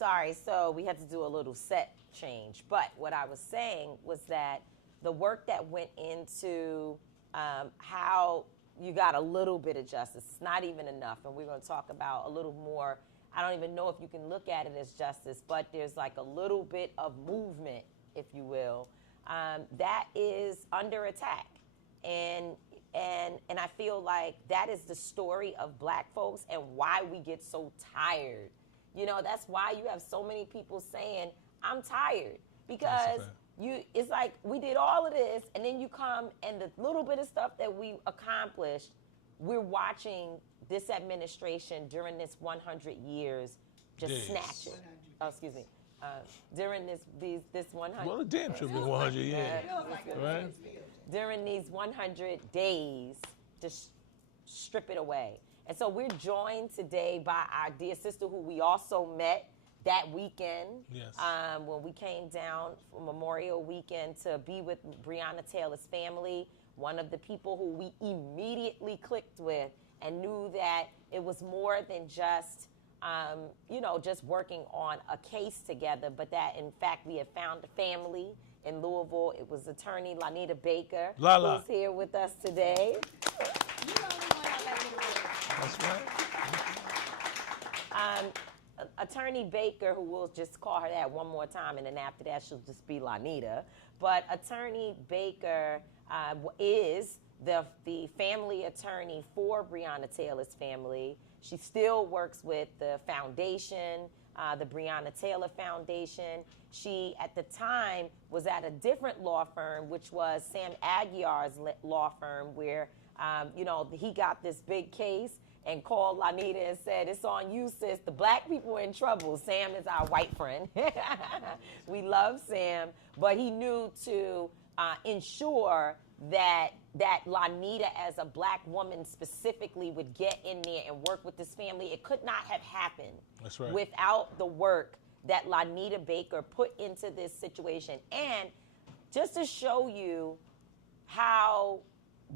sorry. So we had to do a little set change. But what I was saying was that the work that went into how you got a little bit of justice, it's not even enough. And we're going to talk about a little more. I don't even know if you can look at it as justice, but there's like a little bit of movement, if you will, that is under attack. And I feel like that is the story of black folks and why we get so tired. You know, that's why you have so many people saying, I'm tired. Because it's like we did all of this and then you come and the little bit of stuff that we accomplished, we're watching this administration during this 100 years just snatch it. Oh, excuse me. During this 100. Well, it damn sure been 100 years. Right? During these 100 days, just strip it away. And so we're joined today by our dear sister who we also met that weekend. Yes. When we came down for Memorial Weekend to be with Breonna Taylor's family, one of the people who we immediately clicked with and knew that it was more than just just working on a case together, but that in fact we had found a family in Louisville. It was attorney Lanita Baker, who's here with us today. That's right. Attorney Baker, who we'll just call her that one more time, and then after that she'll just be Lanita. But Attorney Baker is the family attorney for Breonna Taylor's family. She still works with the foundation, the Breonna Taylor Foundation. She, at the time, was at a different law firm, which was Sam Aguiar's law firm, where, he got this big case and called Lanita and said, it's on you, sis. The black people are in trouble. Sam is our white friend. We love Sam. But he knew to ensure that Lanita, as a black woman specifically, would get in there and work with this family. It could not have happened without the work that Lanita Baker put into this situation. And just to show you how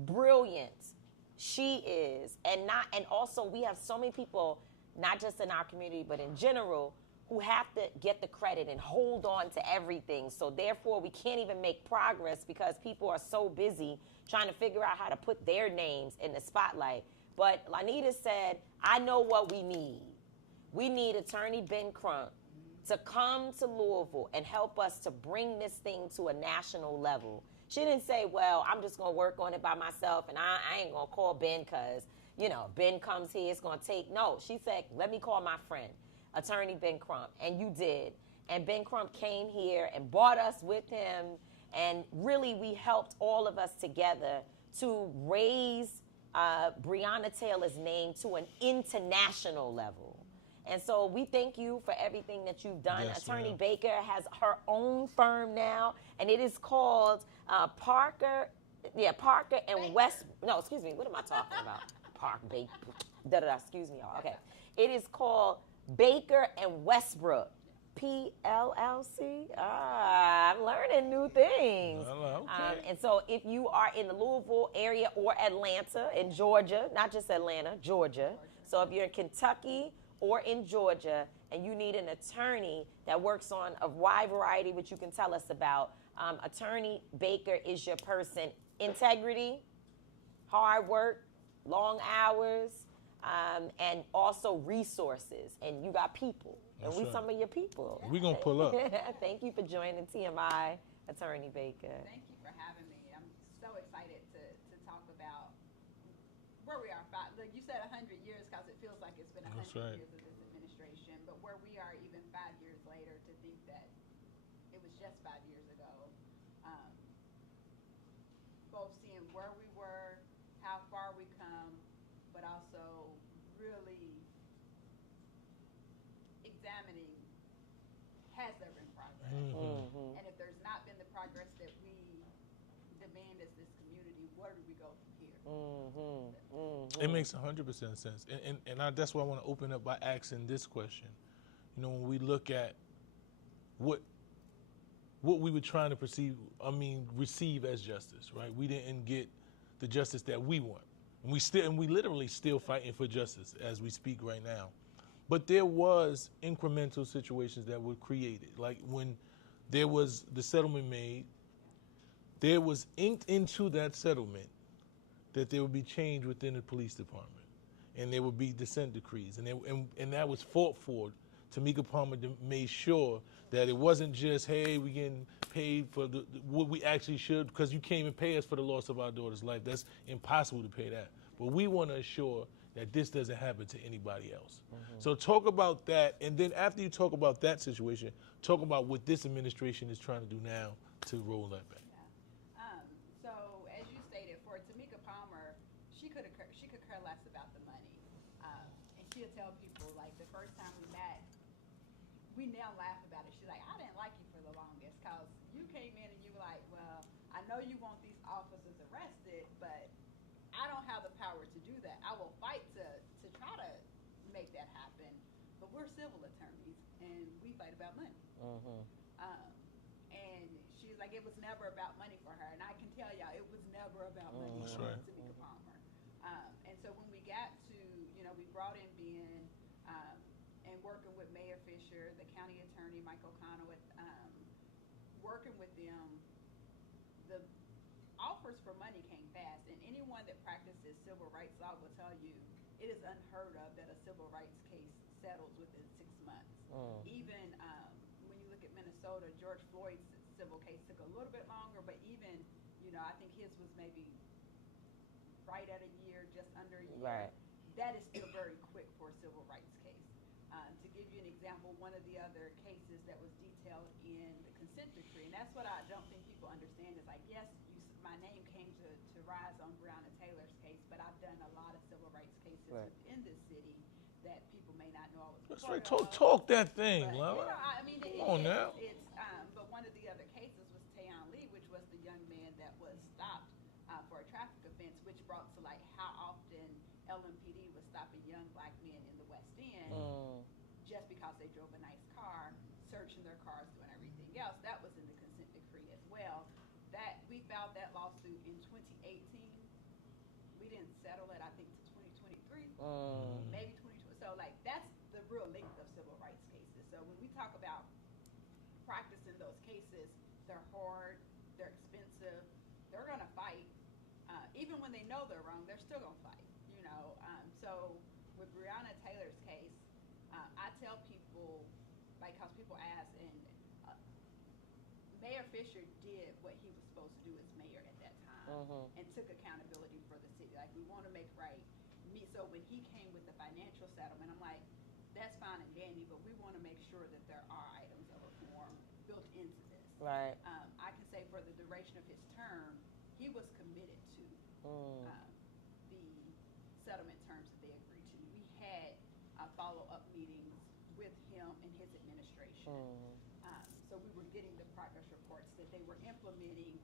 brilliant she is, and also we have so many people, not just in our community, but in general, who have to get the credit and hold on to everything. So therefore, we can't even make progress because people are so busy trying to figure out how to put their names in the spotlight. But Lanita said, I know what we need. We need Attorney Ben Crump to come to Louisville and help us to bring this thing to a national level. She didn't say, well, I'm just going to work on it by myself and I ain't going to call Ben because, Ben comes here, it's going to take. No, she said, let me call my friend, Attorney Ben Crump. And you did. And Ben Crump came here and brought us with him. And really, we helped all of us together to raise Breonna Taylor's name to an international level. And so we thank you for everything that you've done. Yes, Attorney ma'am. Baker has her own firm now, and it is called Parker and West. No, excuse me. What am I talking about? Baker. Excuse me, y'all. Okay. It is called Baker and Westbrook. PLLC. I'm learning new things. Okay. And so if you are in the Louisville area or Atlanta, in Georgia, not just Atlanta, Georgia. So if you're in Kentucky or in Georgia and you need an attorney that works on a wide variety, which you can tell us about, Attorney Baker is your person. Integrity, hard work, long hours, and also resources. And you got people. That's and we right. some of your people. We're going to pull up. Thank you for joining TMI, Attorney Baker. Thank you for having me. I'm so excited to talk about where we are. Like you said, 100 years, because it feels like it's been 100 right. years of this administration. But where we are even 5 years later, to think that it was just 5 years ago. Both seeing where we were, how far we come, but also really examining, has there been progress? Mm-hmm. And if there's not been the progress that we demand as this community, where do we go from here? Mm-hmm. Mm-hmm. It makes 100% sense. And that's why I want to open up by asking this question. When we look at what we were trying to receive as justice, right? We didn't get the justice that we want. And we literally still fighting for justice as we speak right now. But there was incremental situations that were created. Like when there was the settlement made, there was inked into that settlement that there would be change within the police department, and there would be dissent decrees, and that was fought for. Tamika Palmer made sure that it wasn't just, hey, we getting paid for what we actually should, because you can't even pay us for the loss of our daughter's life. That's impossible to pay that. But we want to assure that this doesn't happen to anybody else. So talk about that, and then after you talk about that situation, talk about what this administration is trying to do now to roll that back. So as you stated, for Tamika Palmer, she could care less about the money, and she'll tell people, like, the first time we met, we now laugh about it. She's like, I didn't like you for the longest because you came in and you were like, well, I know you want these officers arrested, but I don't have the power to do that. I will fight to try to make that happen, but we're civil attorneys and we fight about money. And she's like, it was never about money for her, and I can tell y'all, it was never about money That's for right. Tamika Palmer. And so when we got to, we brought in Ben, and working with Mayor Fisher, the county attorney, Mike O'Connell, working with them, the offers for money came fast, and anyone that practices civil rights law will tell you it is unheard of that a civil rights case settles within 6 months. Even when you look at Minnesota, George Floyd's civil case took a little bit longer, but even, I think his was maybe right at a year, just under a year. Right. That is still very quick for a civil rights case. To give you an example, one of the other cases that was detailed in the consent decree, and that's what I don't think people understand, is like, yes, my name came to rise on Breonna Taylor's case, but I've done a lot of civil rights cases within this city that people may not know I was That's part right. of. Talk that thing, But, Lala. Come on now. But one of the other cases was Tayon Lee, which was the young man that was stopped for a traffic offense, which brought to light how often LMPD was stopping young black men in the West End just because they drove a nice car, searching their cars, doing everything else. That was in the consent decree as well. That we filed that lawsuit in 2018. We didn't settle it, I think, to 2023, maybe 2020. So, like, that's the real length of civil rights cases. So when we talk about practicing those cases, they're hard, they're expensive, they're gonna fight. Even when they know they're wrong, they're still gonna fight. So with Breonna Taylor's case, I tell people, like, cause people ask, and Mayor Fisher did what he was supposed to do as mayor at that time, and took accountability for the city. Like, we want to make right. So when he came with the financial settlement, I'm like, that's fine and dandy, but we want to make sure that there are items of reform built into this. Right. I can say for the duration of his term, he was committed to the settlement terms that they agreed to. We had follow-up meetings with him and his administration. So we were getting the progress reports that they were implementing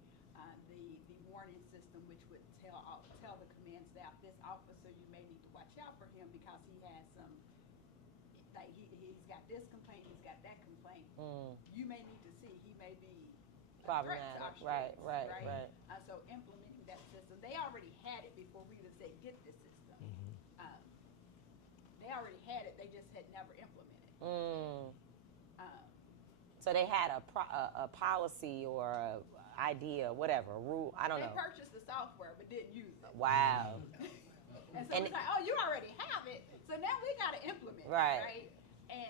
the warning system, which would tell the command staff, this officer, you may need to watch out for him because he has some, like, he's got this complaint, he's got that complaint. You may need to see, he may be Problematic. Right. So implementing that system, they already had it before we even said get this system. They already had it, they just had never implemented it. So they had a policy or a idea, whatever, rule, I don't know. They purchased the software but didn't use it. Wow. And so it's like, oh, you already have it, so now we got to implement it, right?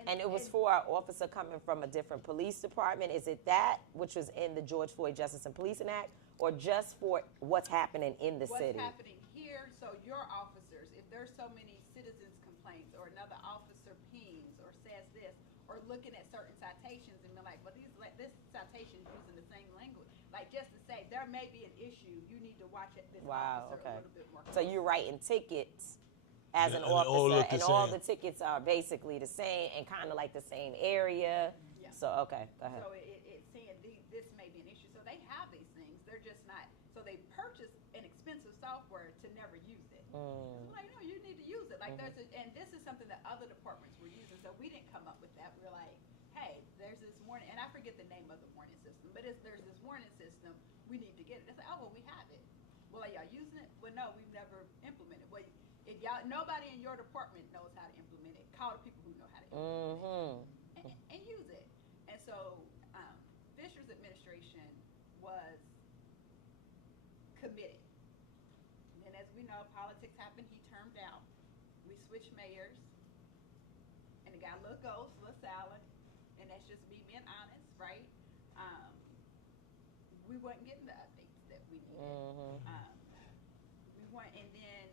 And it was for an officer coming from a different police department. Is it that, which was in the George Floyd Justice and Policing Act, or just for what's happening in the city? What's happening here, so your officers, if there's so many citizens complaints or another officer pings or says this, or looking at certain citations and be like, well, this citation is using the same language. Like, just to say, there may be an issue, you need to watch it, this officer a little bit more closely. So you're writing tickets as an and officer, and all the tickets are basically the same and kind of like the same area. Yeah. So, okay, go ahead. So it's saying this may be an issue. So they have these things. They're just not. So they purchased an expensive software to never use it. Like, no, you need to use it. Like, and this is something that other departments were using. So we didn't come up with that. We were like, hey, there's this warning, and I forget the name of the warning system, but there's this warning system. We need to get it. It's like, oh, well, we have it. Well, are y'all using it? Well, no, we've never implemented. Well, If y'all, nobody in your department knows how to implement it, call the people who know how to implement it and use it. And so Fisher's administration was committed. And as we know, politics happened. He termed out. We switched mayors, and it got a little ghost, a little salad, and that's just me being honest, right? We weren't getting the updates that we needed. We weren't, and then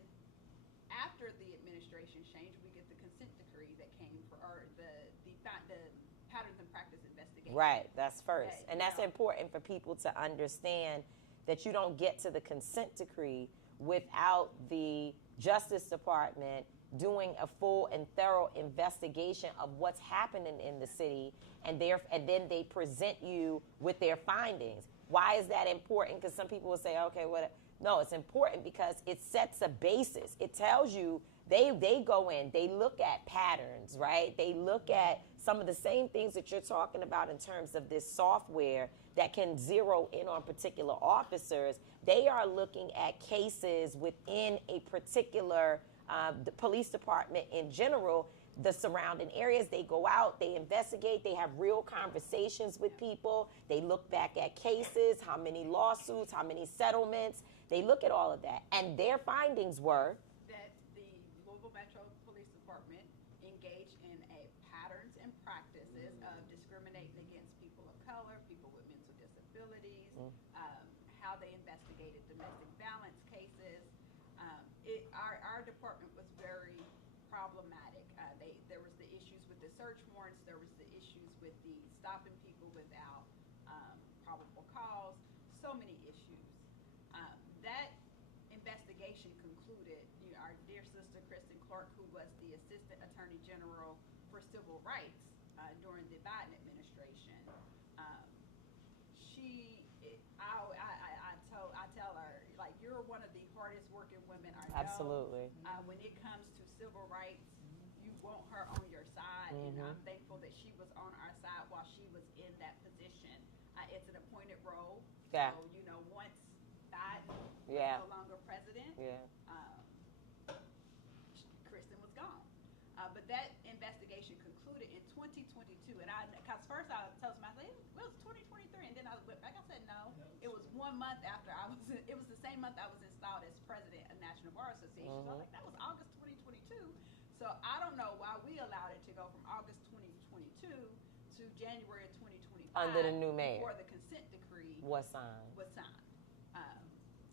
after the administration changed, we get the consent decree that came for, or the patterns and practice investigation. Right, that's first. That, and that's important for people to understand that you don't get to the consent decree without the Justice Department doing a full and thorough investigation of what's happening in the city, and then they present you with their findings. Why is that important? Because some people will say, okay, what? No, it's important because it sets a basis. It tells you, they go in, they look at patterns, right? They look at some of the same things that you're talking about in terms of this software that can zero in on particular officers. They are looking at cases within a particular the police department in general, the surrounding areas. They go out, they investigate, they have real conversations with people. They look back at cases, how many lawsuits, how many settlements. They look at all of that. And their findings were that the Louisville Metro Police Department engaged in patterns and practices of discriminating against people of color, people with mental disabilities, how they investigated domestic violence cases. Our department was very problematic. There was the issues with the search warrants. There was the issues with the stopping people without probable cause. So many issues. That investigation concluded. Our dear sister Kristen Clark, who was the Assistant Attorney General for Civil Rights during the Biden administration, I tell her, like, you're one of the hardest working women I know. Absolutely. When it comes to civil rights, you want her on your side, and I'm thankful that she was on our side while she was in that position. It's an appointed role. Yeah. So, once Biden Yeah. was no longer president, Yeah. Kristen was gone. But that investigation concluded in 2022, and because first I told somebody, it was 2023, and then like I said, no, it was 1 month after it was the same month I was installed as president of National Bar Association. So I was like, that was August 2022. So I don't know why we allowed it to go from August 2022 to January of 2025 Under the new mayor. before the consent decree Was signed.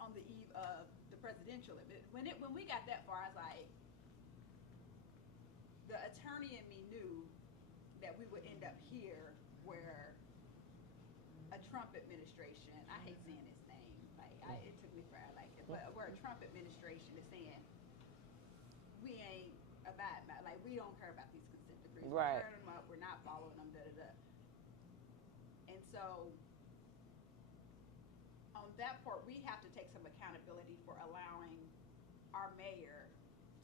On the eve of the presidential. When we got that far, I was like, the attorney and me knew that we would end up here where a Trump administration, I hate saying his name, it took me forever, but where a Trump administration is saying, we ain't abiding by, we don't care about these consent decrees. Right. We're turning them up, we're not following them, da-da-da. And so, on that part, we have to take some accountability for allowing our mayor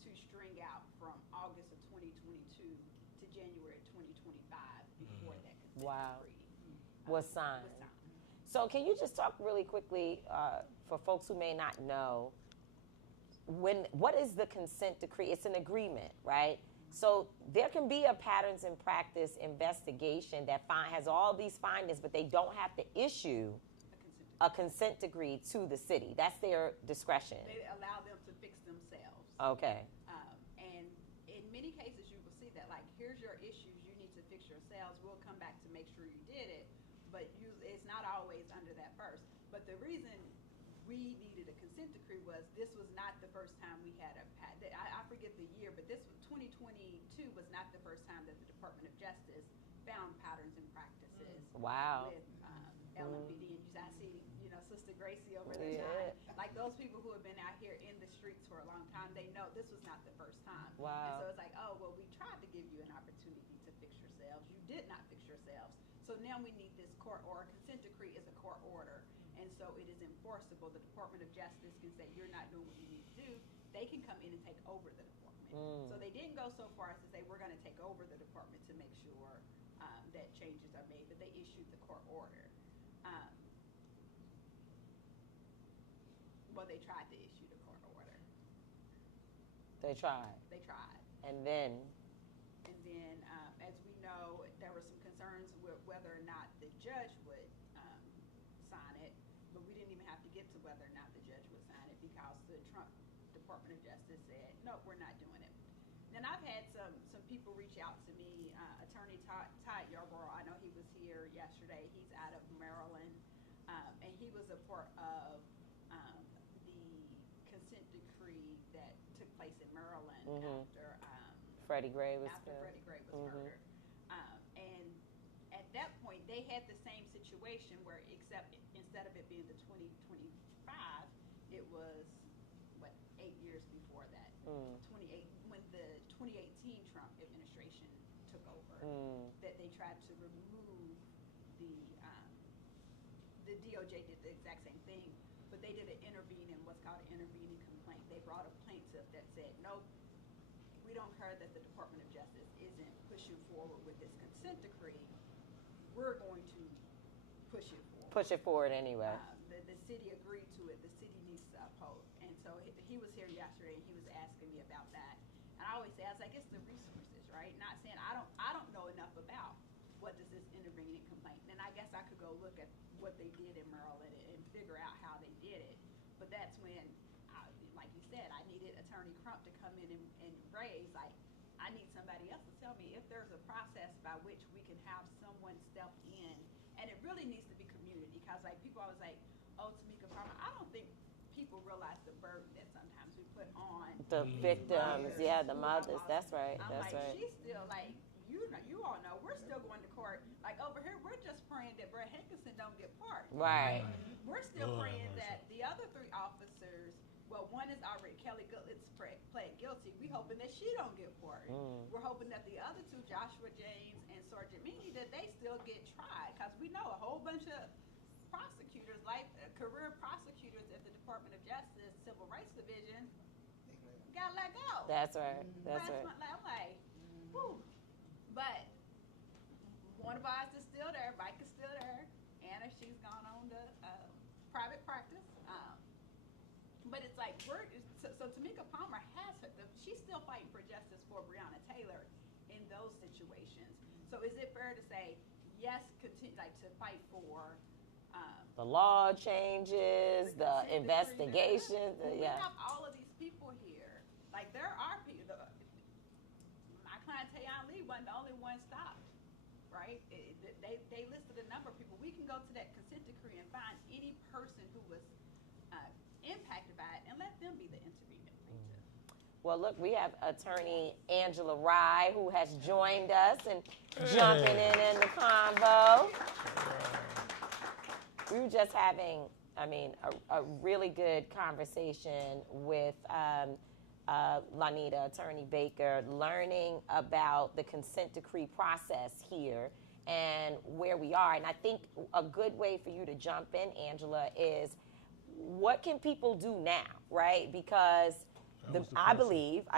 to string out from August of 2022 to January of 2025 before that consent decree Was signed. So can you just talk really quickly for folks who may not know, what is the consent decree? It's an agreement, right? So there can be a patterns and practice investigation that has all these findings, but they don't have to issue a consent decree to the city. That's their discretion. They allow them to fix themselves. Okay. And in many cases, you will see that, here's your issues, you need to fix yourselves. We'll come back to make sure you did it. But it's not always under that first. But the reason we needed a consent decree was this was not the first time we had I forget the year, but this was 2022 was not the first time that the Department of Justice found patterns and practices. Wow. With LMPD. And I see, Sister Gracie over there. Yeah. Like those people who have been out here in the streets for a long time, they know this was not the first time. Wow. And so it's like, oh, well, we tried to give you an opportunity to fix yourselves. You did not fix yourselves. So now we need this court order. Consent decree is a court order. And so it is enforceable. The Department of Justice can say, you're not doing what you need to do. They can come in and take over the department. So they didn't go so far as to say, we're going to take over the department to make sure that changes are made, but they issued the court order. Well, they tried to issue the court order. They tried. And then, as we know, there were some concerns with whether or not the judge would sign it, but we didn't even have to get to whether or not the judge would sign it because the Trump Department of Justice said, no, we're not doing it. Then I've had some people reach out to me. Attorney Todd Yarborough, I know he was here yesterday. He's out of Maryland, and he was a part of the consent decree that took place in Maryland after Freddie Gray was murdered. And at that point, they had the same situation where, except instead of it being the 2025, it was 8 years before that. 28 when the 2018 Trump administration took over, that they tried to remove the DOJ did the exact same thing, but they did what's called an intervening complaint. They brought a plaintiff that said, nope, we don't care that the Department of Justice isn't pushing forward with this consent decree. We're going to push it forward. Push it forward anyway. The city agreed to it. The city needs to uphold. And so he was here yesterday, and he was asking me about that. And I always say, I was like, it's the resources, right? Not saying I don't know enough about what does this intervening complaint. And I guess I could go look at what they did in Maryland and figure out how they did it. But that's when, like you said, I needed Attorney Crump to come in and raise, like, I need somebody else to tell me if there's a process by which we can have someone step in. And it really needs to be community, because like people always like, oh, Tamika Palmer, I don't think people realize the burden that sometimes we put on the victims, the mothers. That's right. That's right. She's still like, you all know, we're still going to court. Like over here, we're just praying that Brett Hankinson don't get parked. Right. We're still praying that the other 3 officers, well, one is already, Kelly Goodlet's pled guilty. We hoping that she don't get parked. We're hoping that the other 2, Joshua James and Sergeant Meany, that they still get tried, because we know a whole bunch of prosecutors, like career prosecutors at the Department of Justice Civil Rights Division, got let go. That's right. That's right. I'm like, whew. But one of ours is still there. Mike is still there. Anna, she's gone on to private practice. But it's like, so Tamika Palmer has she's still fighting for justice for Breonna Taylor in those situations. So is it fair to say, yes, continue to fight for the law changes, the investigations? We have all of these people here. Like, there are people. My client Tayon Lee wasn't the only one stopped, right? They listed a number of people. We can go to that consent decree and find any person who was impacted by it and let them be the intervening plaintiff. Well, look, we have attorney Angela Rye, who has joined us and jumping in the convo. We were just having, a really good conversation with Lanita, Attorney Baker, learning about the consent decree process here and where we are. And I think a good way for you to jump in, Angela, is what can people do now, right? Because I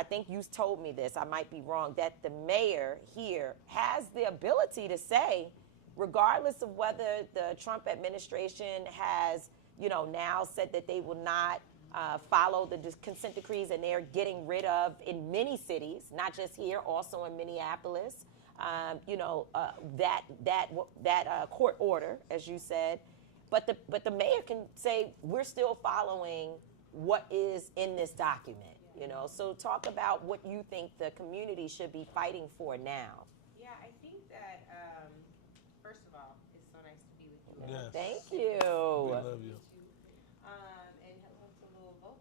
think you told me this, I might be wrong, that the mayor here has the ability to say, regardless of whether the Trump administration has, now said that they will not follow the consent decrees, and they're getting rid of, in many cities, not just here, also in Minneapolis, that court order, as you said. But the mayor can say, we're still following what is in this document, So talk about what you think the community should be fighting for now. Yeah, I think that, first of all, it's so nice to be with you. Yes. Thank you. We love you. And hello to Louisville.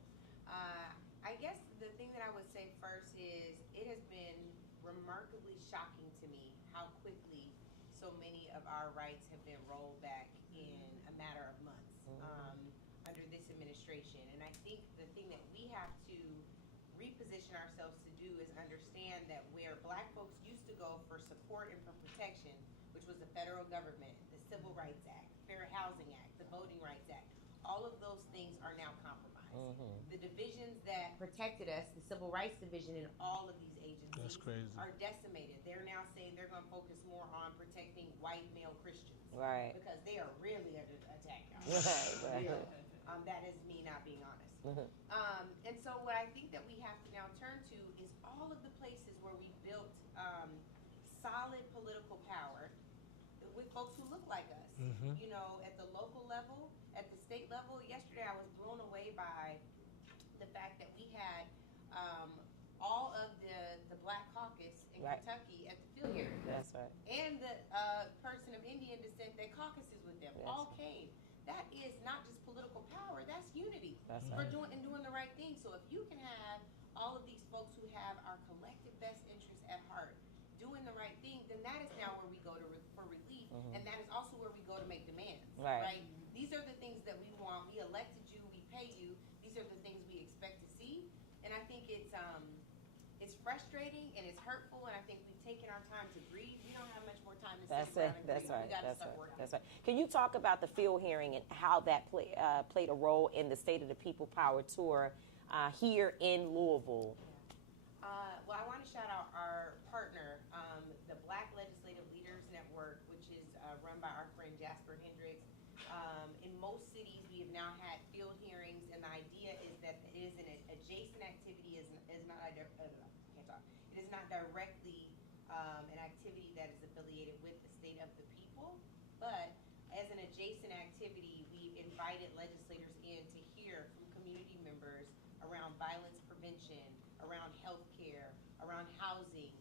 I guess the thing that I would say first is it has been remarkably shocking to me how quickly so many of our rights have been rolled back in a matter of months under this administration. And I think the thing that we have to reposition ourselves to do is understand that where Black folks used to go for support and for protection, which was the federal government, the Civil Rights Act, Fair Housing Act, the Voting Rights Act, all of those things are now compromised. The divisions that protected us, the Civil Rights Division and all of these agencies are decimated. They're now saying they're going to focus more on protecting white male Christians. Right. Because they are really under attack, y'all. Right. That is me not being honest. And so what I think that we have to now turn to is all of the places where we built solid political power with folks who look like us. You know, at the local level, at the state level. Yesterday I was blown away by the fact that we had all of the Black Caucus in Kentucky at the field hearing. That's right. And the person of Indian descent that caucuses with them all came. That is not just political power, that's unity. That's for right. doing the right thing. So if you can have all of these folks who have our collective best interests at heart doing the right thing, then that is now where we go to for relief, and that is also where we go to make demands. Right? These are the things that we want. We elected you, we pay you. These are the things we expect to see, and I think it's frustrating and it's hurtful, and I think we've taken our time to grieve. We don't have much more time to sit around and grieve. Right. We got to start working. That's right. Can you talk about the field hearing and how that played a role in the State of the People Power Tour here in Louisville? Well, I want to shout out our partner, the Black Legislative Leaders Network, which is run by our friend Jasper Hendricks. In most cities, we have now had field hearings, and the idea is that it is an adjacent activity, is not directly an activity that is affiliated with the state of the people, but as an adjacent activity, we've invited legislators in to hear from community members around violence prevention, around health care, around housing,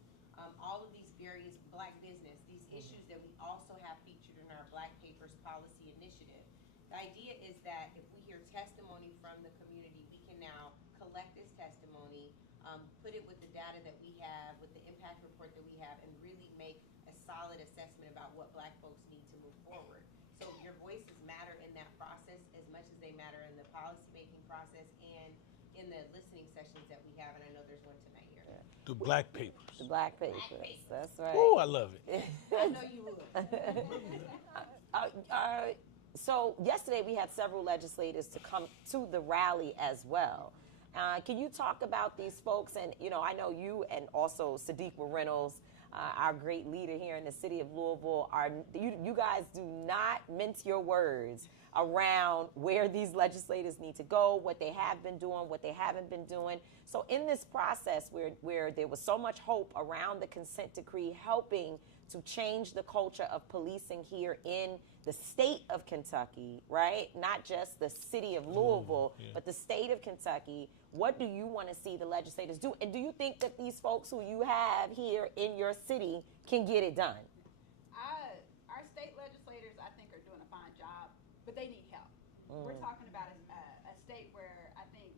all of these various Black business, these issues that we also have featured in our Black Papers Policy Initiative. The idea is that if we hear testimony from the community, we can now collect this testimony, put it with the data that we have, with the impact report that we have, and really make a solid assessment about what Black folks need to move forward. So your voices matter in that process as much as they matter in the policy-making process and in the listening sessions that we have, and I know there's one tonight here. The Black Papers. The Black Papers. That's right. Oh, I love it. I know you would. So yesterday we had several legislators to come to the rally as well. Can you talk about these folks? And, you know, I know you and also Sadiq Reynolds, our great leader here in the city of Louisville, you guys do not mince your words around where these legislators need to go, what they have been doing, what they haven't been doing. So in this process where there was so much hope around the consent decree helping to change the culture of policing here in the state of Kentucky, right? Not just the city of Louisville, but the state of Kentucky. What do you want to see the legislators do? And do you think that these folks who you have here in your city can get it done? Our state legislators, I think, are doing a fine job, but they need help. We're talking about a state where I think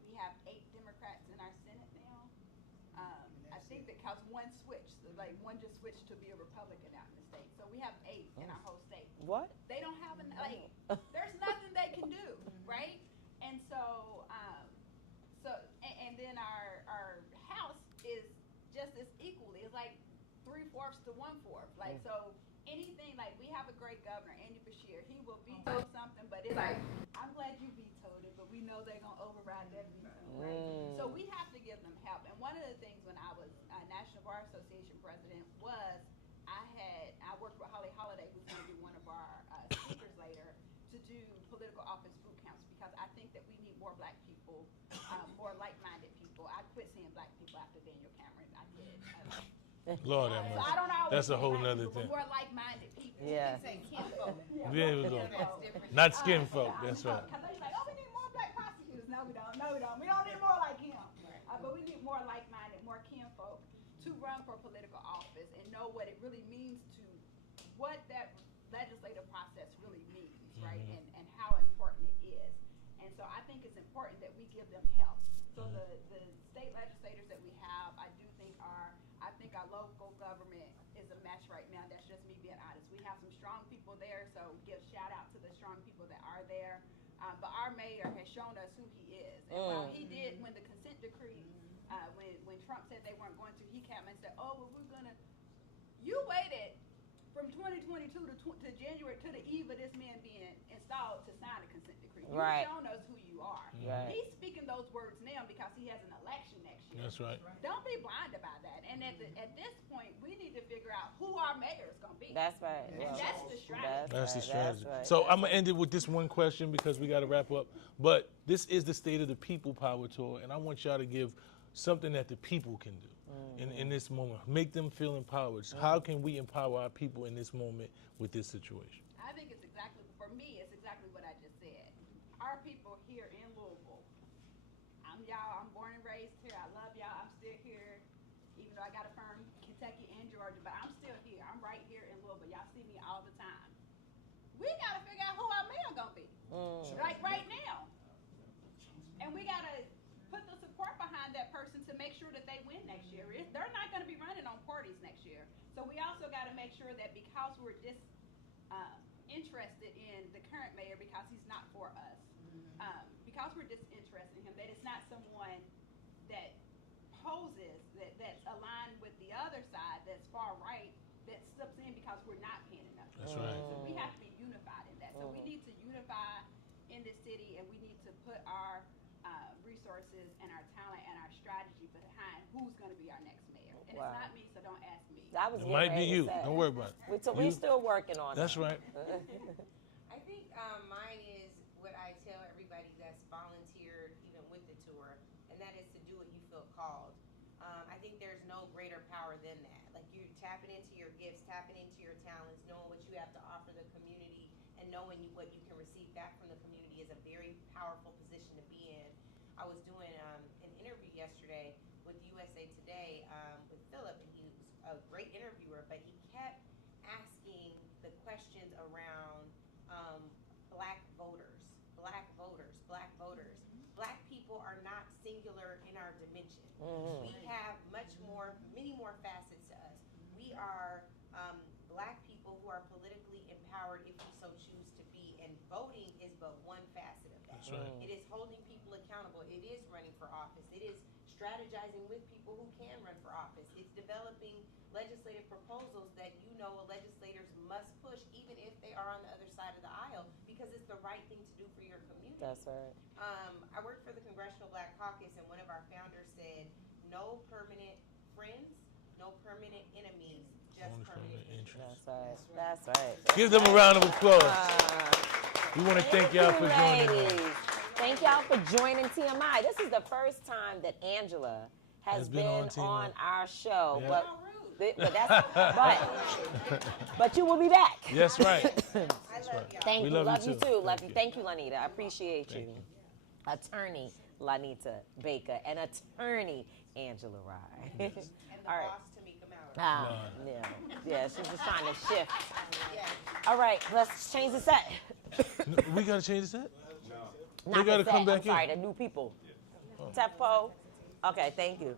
we have 8 Democrats in our Senate now. I think that because one switched, like one just switched to be a Republican out in the state. So we have 8 in our whole state. What? They don't have there's nothing they can do, right? And so, and then our House is just as equally. It's like 3/4 to 1/4. Like, so anything, like we have a great governor, Andy Beshear, he will veto something, but it's like, I'm glad you vetoed it, but we know they're going to override that veto, right? So we have to give them help. And one of the things when I was National Bar Association president was I worked with Holly Holiday, who's going to be one of our speakers later, to do political office boot camps, because I think that we need more Black people, more like-minded people. I quit seeing Black people after Daniel Cameron. I did. Lord have So I don't always That's a say whole Black nother people, thing. but more like-minded people. Yeah. Say kinfolk. There we go. That's different. Not skin folk. That's right. Because they're like, oh, we need more Black prosecutors. No, we don't. No, we don't. We don't need more like him. But we need more like-minded, more kinfolk to run for political office and know what it really means to what that legislative process really means, right? And how important it is. And so I think it's important that we give them help. So the state legislators that we have, I think our local government is a mess right now. That's just me being honest. We have some strong people there, so give shout out to the strong people that are there. But our mayor has shown us who he is. And while he did, when the consent decree, when Trump said they weren't going to, he came and said, oh, well, we're going to, you waited from 2022 to January, to the eve of this man being installed to sign a consent decree. You've shown us who you are. Right. He's speaking those words now because he has an election next year. That's right. Don't be blinded by that. And at this point, we need to figure out who our mayor is going to be. That's right. And that's the strategy. That's the strategy. That's right. So I'm gonna end it with this one question because we got to wrap up. But this is the State of the People Power Tour, and I want y'all to give something that the people can do in this moment. Make them feel empowered. So how can we empower our people in this moment with this situation? I think it's exactly, for me, it's exactly what I just said. Our people here in Louisville, I'm born and raised here. I love y'all. I'm still here, even though I got a firm in Kentucky and Georgia, but I'm still here. I'm right here in Louisville. Y'all see me all the time. We got to figure out who our mayor going to be, like right now. And we got to put the support behind that person to make sure that they win next year. They're not going to be running on parties next year. So we also got to make sure that because we're interested in the current mayor because he's not for us, because we're disinterested in him, that it's not someone that poses, that's aligned with the other side, that's far right, that slips in because we're not paying enough. That's right. So we have to be unified in that. So we need to unify in this city, and we need to put our resources and our talent and our strategy behind who's going to be our next mayor. And Wow. it's not me, so don't ask me. That was It might be you. Don't worry about it. We're still working on That's it. right. I think mine is what I tell everybody that's volunteered even with the tour, and that is to do what you feel called. I think there's no greater power than that. Like you tapping into your gifts, tapping into your talents, knowing what you have to offer the community, and knowing what you can receive back from the community is a very powerful position to be in. I was doing an interview yesterday with USA Today with Philip, and he was a great interviewer, but he kept asking the questions around black voters, black voters, black voters. Black people are not singular in our dimension. We have many more facets to us. We are black people who are politically empowered if we so choose to be, and voting is but one facet of that. That's right. It is holding people accountable. It is running for office. It is strategizing with people who can run for office. It's developing legislative proposals that legislators must push even if they are on the other side of the aisle because it's the right thing to do for your community. That's right. I worked for the Congressional Black Caucus, and one of our founders said, no permanent friends, no permanent enemies, just Only permanent permanent interests. That's right. Give them a round of applause. We want to thank y'all for joining us. Ladies. Thank y'all for joining TMI. This is the first time that Angela has been on our show. Yeah. But you will be back. That's right. I love y'all. Thank We you. love Love you you too. too. Love Thank you. you. Thank you, Lanita. I appreciate you. Thank Attorney Lanita Baker and attorney Angela Rye. And the All right. boss, Tamika Mallard. Yeah, she's just trying to shift. Yes. All right, let's change the set. We got to change the set? Not gotta the come set. back I'm sorry, in. the new people. Tempo. Okay, thank you.